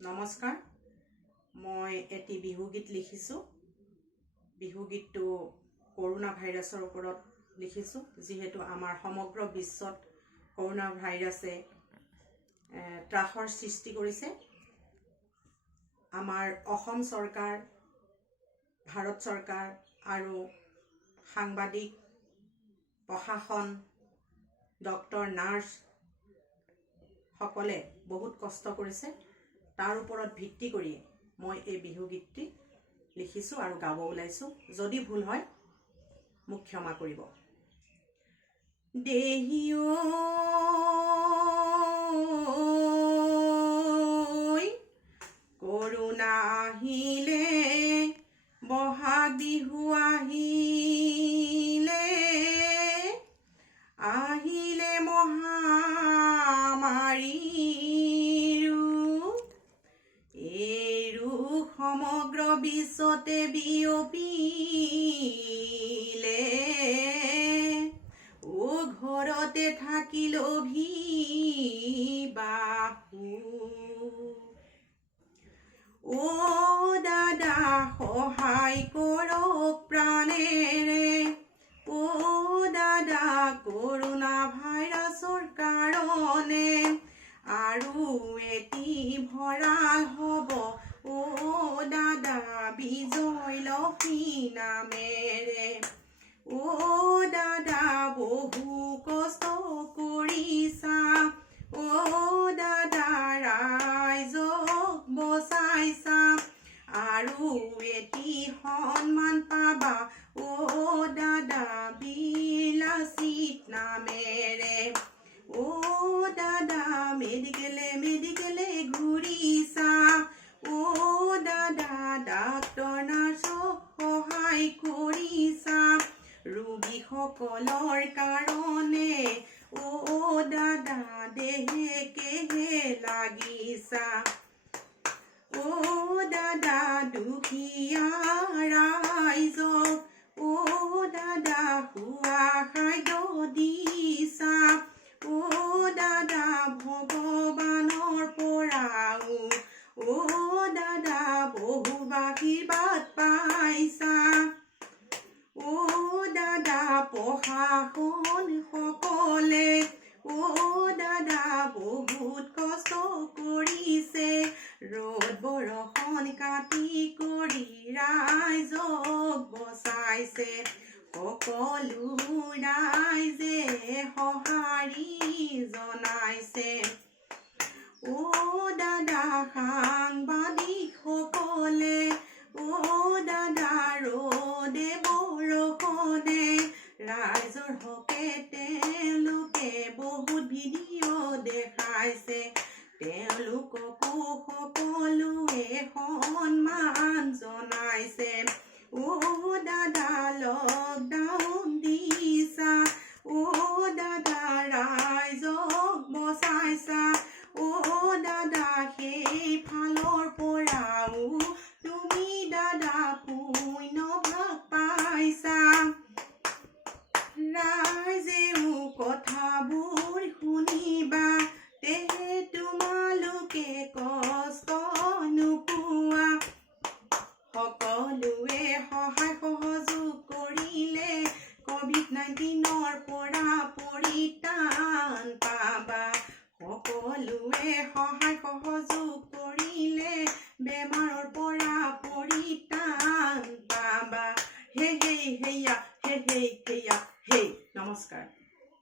নমস্কাৰ মই এটি বিহু গীত লিখিছোঁ বিহু গীতটো কৰোনা ভাইৰাছৰ ওপৰত লিখিছোঁ যিহেতু আমাৰ সমগ্ৰ বিশ্বত কৰোনা ভাইৰাছে ত্ৰাসৰ সৃষ্টি কৰিছে আমাৰ অসম চৰকাৰ ভাৰত চৰকাৰ আৰু সাংবাদিক প্ৰশাসন ডক্টৰ নাৰ্ছ সকলে বহুত কষ্ট কৰিছে তাৰ ওপৰত ভিত্তি কৰি মই এই বিহু গীতটি লিখিছোঁ আৰু গাব ওলাইছোঁ যদি ভুল হয় মোক ক্ষমা কৰিব দেহিও কৰোনা আহিলে বহাগ বিহু আহিলে আহিলে মহামাৰী সমগ্ৰ বিশ্বতে বিয়পিলে ও ঘৰতে থাকিল অভিবাহু ও দাদা সহায় কৰক প্ৰাণেৰে ও দাদা কৰোনা ভাইৰাছৰ কাৰণে আৰু এটি ভঁৰাল হ'ব ও দাদা বিজয় লক্ষ্মী নামেৰে ও দাদা বহু কষ্ট কৰিছা ও দাদা ৰাইজক বচাইছা আৰু এটি সন্মান পাবা ও দাদা বিলাসীত নামেৰে ও দাদা মেডিকেলে ঘূৰিছা ও দাদা ডাক্তৰ নাৰ্ছক সহায় কৰিছা ৰোগীসকলৰ কাৰণে ও দাদা দেহেকেহে লাগিছা ও দাদা দুখীয়া ৰাইজক ও দাদা খোৱা খাদ্য দিছা ও দাদা ভগৱানৰ পৰাও ও দাদা বহু আশীৰ্বাদ পাইছা ও দাদা প্ৰশাসন সকলে ও দাদা বহুত কষ্ট কৰিছে ৰ'দ বৰষুণ কাটি কৰি ৰাইজক বচাইছে সকলো ৰাইজে সঁহাৰি জনাইছে ও দাদা সাংবাদিক সকলে ও দাদা ৰ'দে বৰষুণে ৰাইজৰ হকে তেওঁলোকে বহুত ভিডিঅ' দেখাইছে তেওঁলোককো সকলোৱে সন্মান জনাইছে ও দাদা লকডাউন দিছা ও দাদা ৰাইজক বচাইছা ও দাদা সেইফালৰ পৰাও তুমি দাদা পুণ্য ভাগ পাইছা ৰাইজেও কথাবোৰ শুনিবা তেহে তোমালোকে কষ্ট নোপোৱা সকলোৱে সহায় সহযোগ কৰিলে COVID-19ৰ পৰা পৰিত্ৰাণ পাবা সকলোৱে সহায় সহযোগ কৰিলে বেমাৰৰ পৰা পৰিত্ৰাণ পাবা হে হে হেয়া হে হে হেয়া হে নমস্কাৰ।